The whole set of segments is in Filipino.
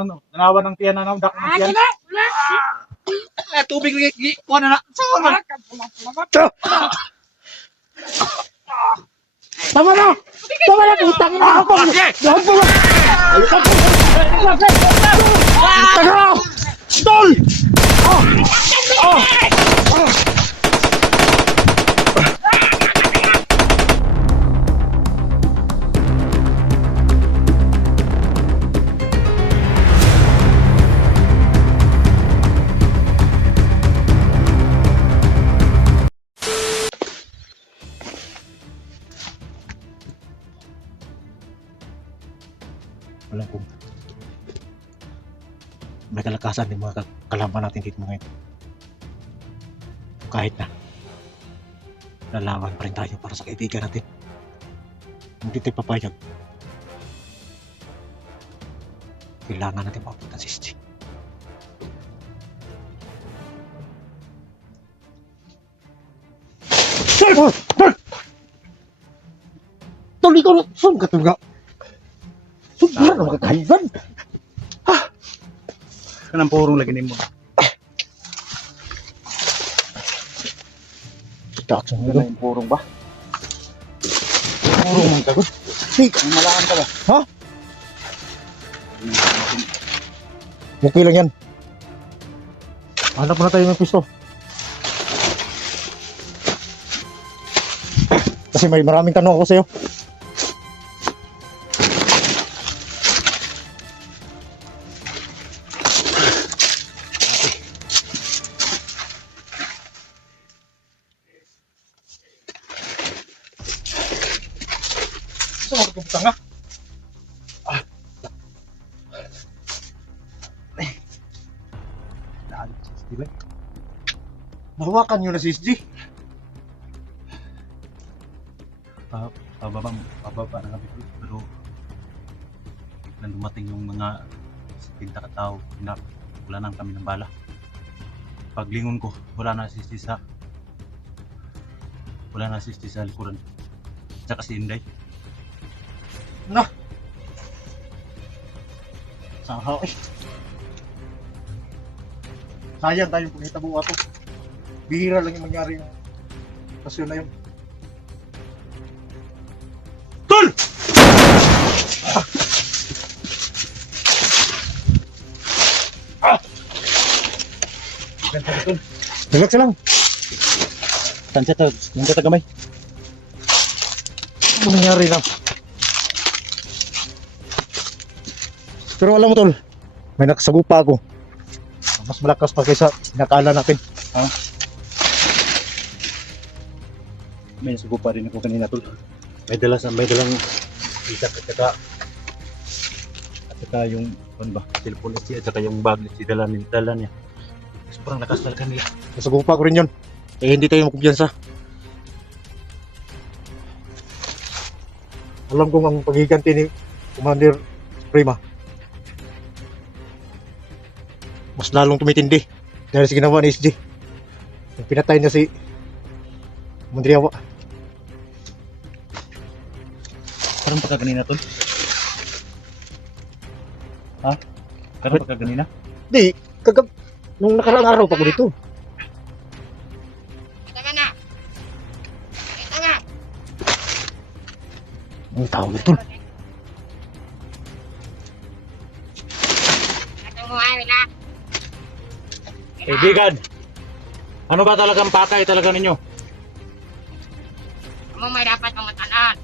Ano, nanawan ng tiyan na dak ng tiyan. Tubig lagi, kuha na na. Tama na! Tama na! Utang na ako! Lahat mo lang! Taga! Tol! Alam kong may kalakasan din mga kalaban natin dito ngayon. Kahit na lalaban pa rin tayo para sa kaibigan natin. Hindi tayo papayag. Kailangan natin mapunta si SG. Tol, ikaw na! Saan ka tunga? Sobra na makakaliban! Kanang purong lagi nimo. Takso mo Ano yung purong ba? Puro mong tagod. Hey! May malaan ka ba? Ha? Okay lang yan. Hanap na tayo ng pisto. Kasi may maraming tanong ako sa'yo. Saan mo ka nga? Mahawakan nyo na si SG. Pababa na kami pero nang dumating yung mga pinta katao na wala nang kami ng bala. Paglingon ko wala na si sa likuran tsaka si Inday. Na! Sahaw eh. Sayang tayong panghitabo ako. Bihira lang yung mangyari yung kasyon na yun. Tol! Ganda tol. Relax lang. Tansya ta, yung tagamay. Ano nangyari lang? Pero alam mo tol, may nakasagupa ako. Mas malakas pa kaysa nakala natin. May nasugo pa rin ako kanina tol. May dalang isak at saka yung ano ba, cellphone at saka yung bag si dala niya. Sobrang lakas talaga nila. Nasagupa ko rin yun. Eh hindi tayo makumpiyansa. Alam kong ang paghiganti ni Commander Prima mas lalong tumitindi dahil sa ginawa ni SG. Yung pinatay niya si Mondriawa. Parang pagka ganina tol. Ha? Parang pagka ganina? Di, nung nakaraang araw pa ko dito. Ang tao nito. Kaibigan! Ano ba talagang pakay talaga ninyo? Mo may dapat pangutanan.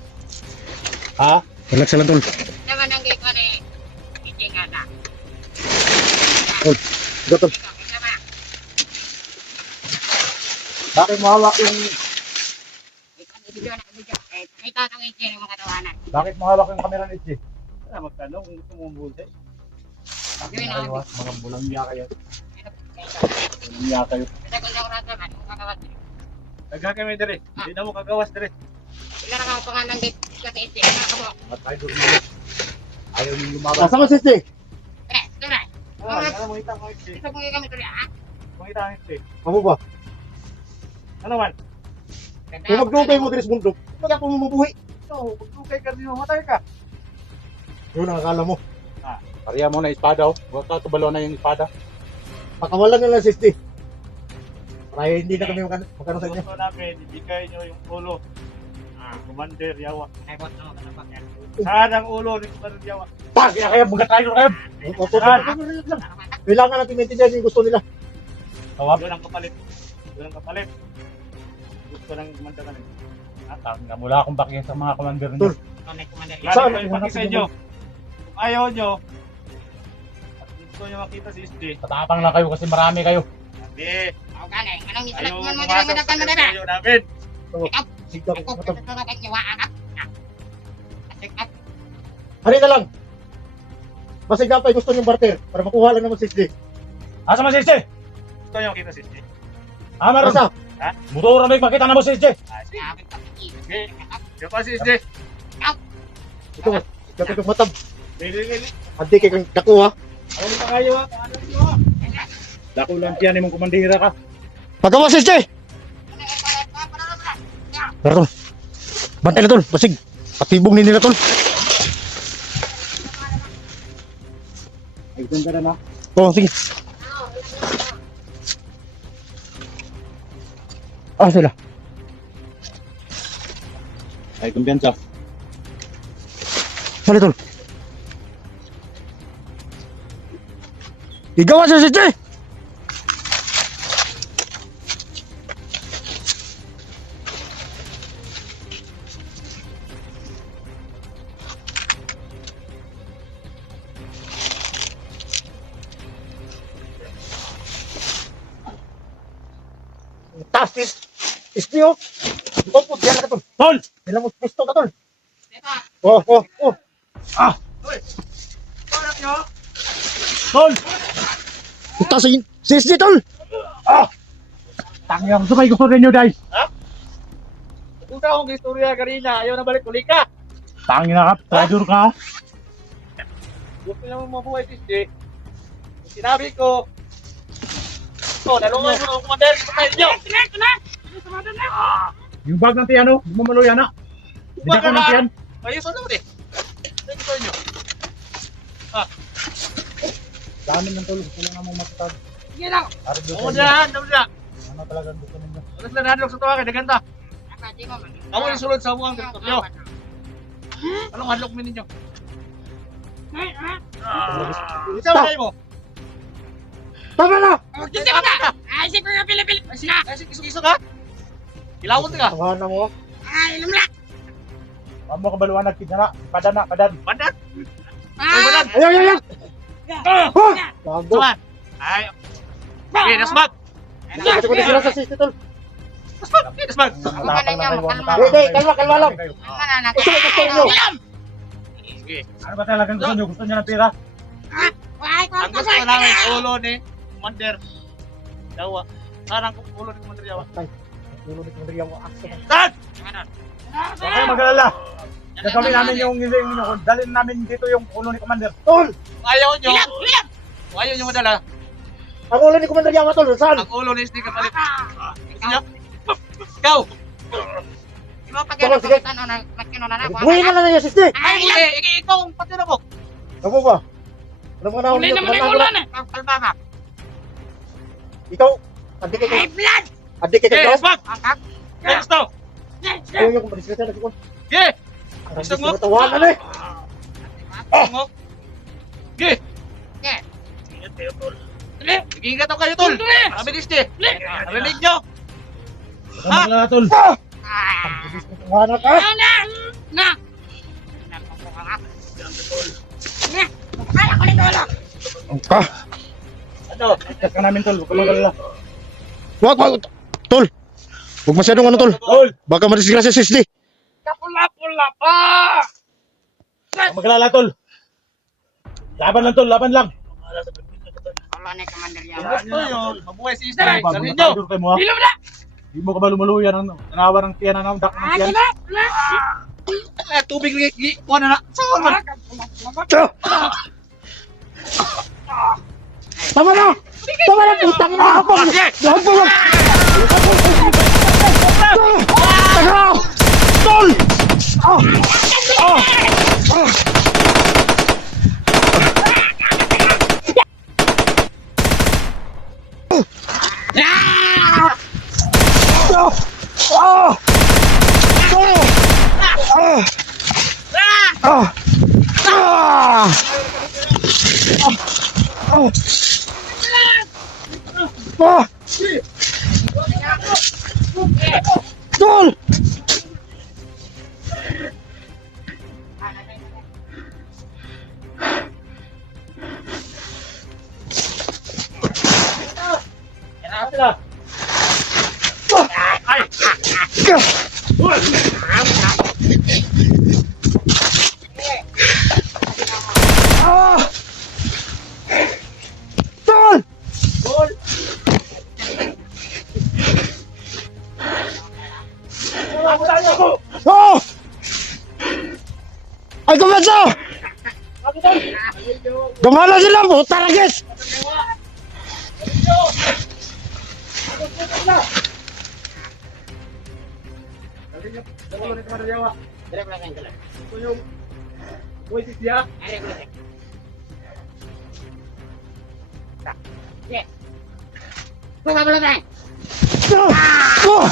Ha? Relax lang tol. Naman ang giko ni hindi nga na. Ito tol. Sama. Bakit mahawak yung Ikaw ni video na video. Ito ang hindi ng mga tawanan. Bakit mahawak yung kamera ni SG? Kaya magtanong kung gusto mong buti. Yun ang Mga bulangya kayo. Bulangya kayo. Ito kung lang rata man mga kawat. Nagka kami dire. Hindi na mo kagawas dire. Sila na mga pangalan dito kasi ito. Mga kamo. At tayo doon. Ayaw nyung lumaban. Nasa mo si SG? Tuloy. Ano mo itang mo ito? Ito kung kami tuloy ha. Kung itang ito. Amo ba? Ano man? Kung magdugay mo diri sa bundok, wala ko mabubuhi. Ito, kung kay ka din mamatay ka. Yun ang akala mo. Pariya mo na espada, oh. Huwag ka tubalo na yung espada. Pakawalan na lang si SD. Para hindi na kami magkano sa inyo. Gusto namin, ibigay nyo yung ulo. Commander Yawa. Ay, boss, no, ano ba? Saan ang ulo ni Commander Yawa? Pag! Kaya bugat tayo kayo! Kailangan natin maintindihan yung gusto nila. Tawag. Yun ang kapalit. Yun ang kapalit. Gusto ng Commander namin. Nga mula akong bakin sa mga commander Tol. niyo. Connect commander. Lalo Saan? ko yung pakisa nyo. Kung ayaw nyo, at gusto nyo makita si SD, Patapang lang kayo kasi marami kayo. hindi. Ako gani, anong isulat Ayaw mo mo pumasok dala sa mo dala? teritoryo namin. Sigla Ako, ko. ito na kiwa akap. At Hari na lang! Masigla pa yung gusto niyong barter para makuha lang naman si SD. Asa man si SJ? Gusto nyo makita si SD. Meron. Asa? Motor na may pakita na mo si SJ. sabi ko, Okay. Yung pa si SD. Ito nga. Sigla ko yung matab. Dili. Ante kay kang nakuha. Ayaw mo kayo ha. Ano nyo ha? Dako lang tiyan mong komandira ka. Pagawa si SD! Pero tol. Bantay na tol. Basig. Patibong ni nila tol. Ayun ka na. Oo, sige. Sila. Ay, kumpiyansa. Sali tol. Igawa sa SD! Tastis! SD oh! Topos, yan ka tol. Tol! Ilang mo gusto ka tol. Ito, Oh. Parang nyo. Tol! Ito si SD tol. Tangyang sumay gusto rin nyo, day. Kung ka akong istorya kanina, ayaw na balik uli ka. Tangin na ka, traidor ka. Gusto nyo mabuhay si SD. Sinabi ko, nalungan mo ng Commander. Pagkain nyo. Yung bag ng tiyano, hindi mo maluya na. Hindi ka ng tiyan. Ayos na naman eh. Gusto nyo. Dami ng tulog, gusto lang namang matatag. sige lang. Arap doon Oo sa inyo. dyan, dyan, dyan. Ano talaga gusto ninyo? Alas na nadok sa tawagan, naganda. Ako, di mo. Ako yung sulod sa buwang teritoryo. Anong hadlok mo ninyo? Isa ba kayo mo? Tama na! Hindi ko na! Ay, si Kuya Pilipil! Ay, iso ka? Ilawon ka? Ang hana mo. Ay, lumla! Ang mo kabaluan nagkita na, padan. Bandat? Ay, bandat! Ayaw! Bago. Suman! Ay! Okay, nasbag! Kasi ko na sila sa sisi tol. Nasbag! Nasbag! Matapang lang kayo, Hindi, kalma lang. Ang mananak. Gusto nyo. Sige. Ano ba talagang gusto nyo? Gusto nyo ng pira? Ay, Ang gusto namin, ulo ni Commander Yawa. Sarang ulo ni Commander Yawa. Ulo ni Commander Yawa. Dad! Huwag kayo mag-alala. Gagawin namin yung dalhin namin dito yung ulo ni Commander. Tol! Kung ayaw nyo, kung ayaw nyo madala, Ang ulo ni Commander Yawa tol. Saan? ang ulo ni SD kapalit. Gusto nyo? Ikaw! Di mo pag ano pag ano na magkino na ako. Buhay na lang yung sisi. Ay, ikaw ang pati na mo. Ano ba? Ano mga nahuli niyo? Kalbaba. Ikaw, adik kay Ay, blood! adik kay Okay, kay nasbag! Ang kak. Okay, gusto! Ayaw niyo kung madiskreta na siguro. Okay! Gusto mo? Tawanan eh. Gusto mo? Okay! Okay. Nag-iingat ako kayo, tol! Mabilis di! Narinig nyo! Huwag kayo mag-alala, tol. Tawanan ka. Na! Ay, ako nito ulo! Ka. Ano? Ikas ka namin, tol. Huwag kayo mag-alala. Wag. Tol. Huwag masyadong ano tol. Tol! Baka madisgrasya si SD. Kapula-pula pa! Huwag mag-alala, tol. Laban lang, tol. Laban lang. Ulo ni Commander Ang Yawa. gusto yun, mabuhay si SD. Bago Sabihin na nyo! traidor kayo mo, ha? Ilum na! Hindi mo ka ba lumuluyan ng tanawa ng tiyan ng dak ng Ay, tiyan? wala! Tubig lagi! Kuha na na! Saan man? Tama na. Tama na. Putang na ako. Lahat mo lang. Taga. Tol. Ah! Ah! Ah! Ah! Tol! Yan na sila. Ay! Uy! Ah! Tol! Gol! Wala niyo ako! Oh! Ay, kumansa! Kapitan! Gumala sila, puta na guys! Dire pala kayo dala. Are ko. Yes. Buka pala tayo. Ah! Oh!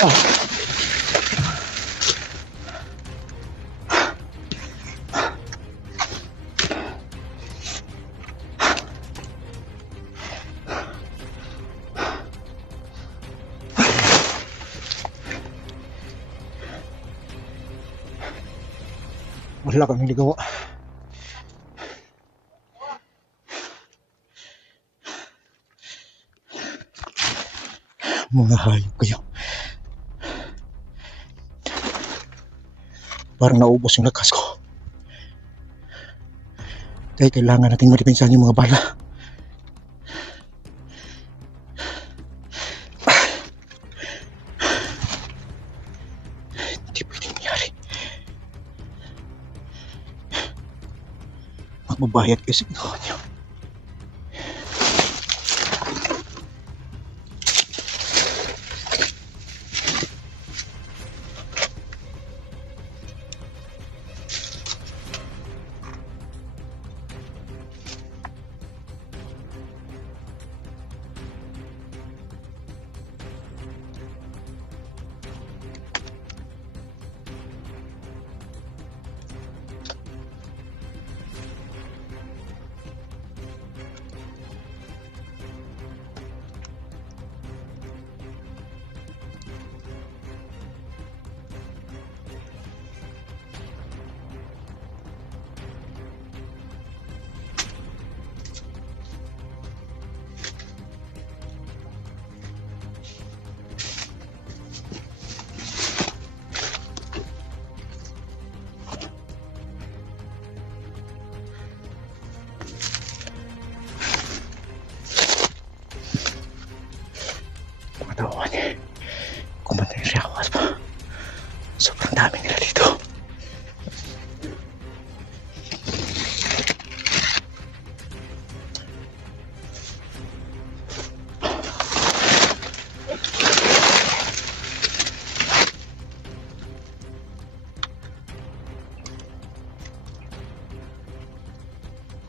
Ah! Wala kaming ligawa. Mga hayop kayo. Parang naubos yung lakas ko. Kaya kailangan nating madipensahan yung mga bala. Hindi pwedeng nangyari. Magbabayad kayo sa ginawa niyo. Pangataon, kumantin siya awas pa. Sobrang dami nila dito.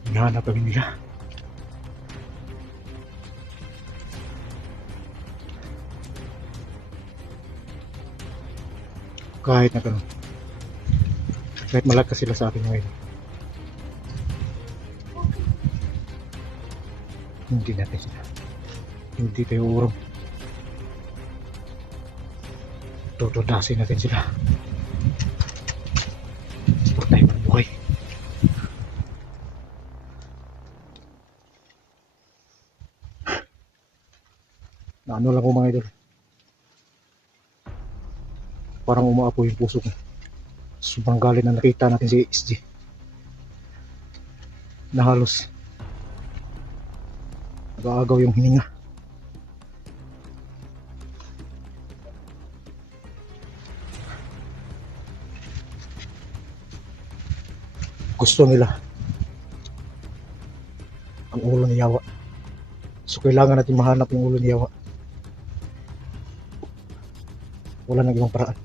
Hinahanap kami nila. Kahit na ganun. Kahit malakas sila sa atin ngayon. Hindi natin sila. Hindi tayo urong. Tutudasin natin sila. Huwag tayo mabuhay. Na ano lang ko mga idol. Parang umaapo yung puso ko. Sobrang galit na nakita natin si SG. Na halos nag-aagaw yung hininga. Gusto nila ang ulo ni Yawa. So kailangan natin mahanap yung ulo ni Yawa. Wala nang ibang paraan.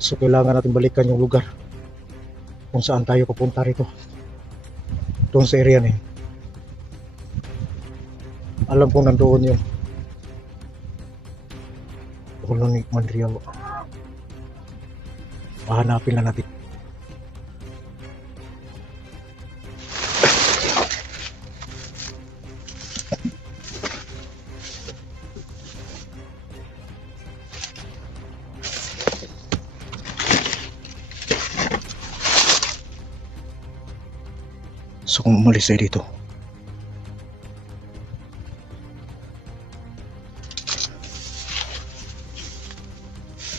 So kailangan natin balikan yung lugar kung saan tayo pupunta rito. Doon sa area na yun. Alam kong nandoon yung ulo ni Mandriao. Pahanapin na natin. So kung umalis tayo dito,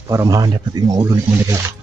para mahanap natin yung ulo ni Mandriao.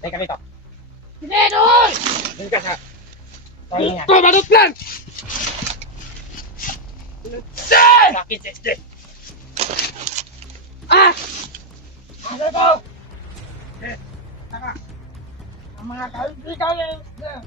Teka dito. Hindi, doon! Doon ka sa... Tayo niya. Ito, manok lang! Sakit sa SD. Ah! Ano ito? Tama. Ang mga kaibigan niya.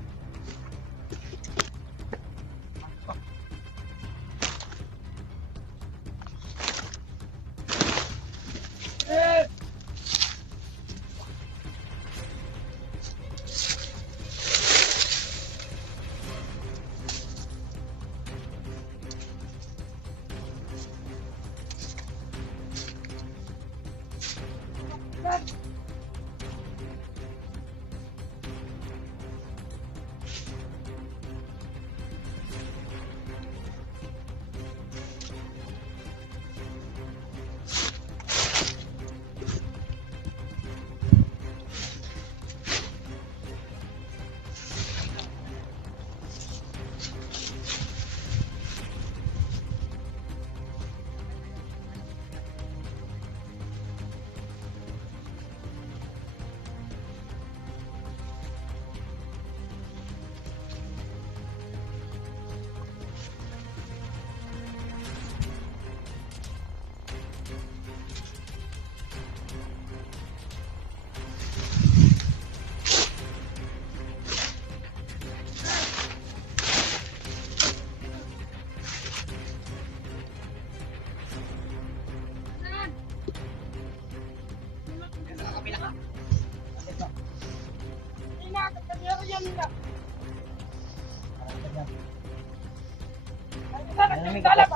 Narinig ko.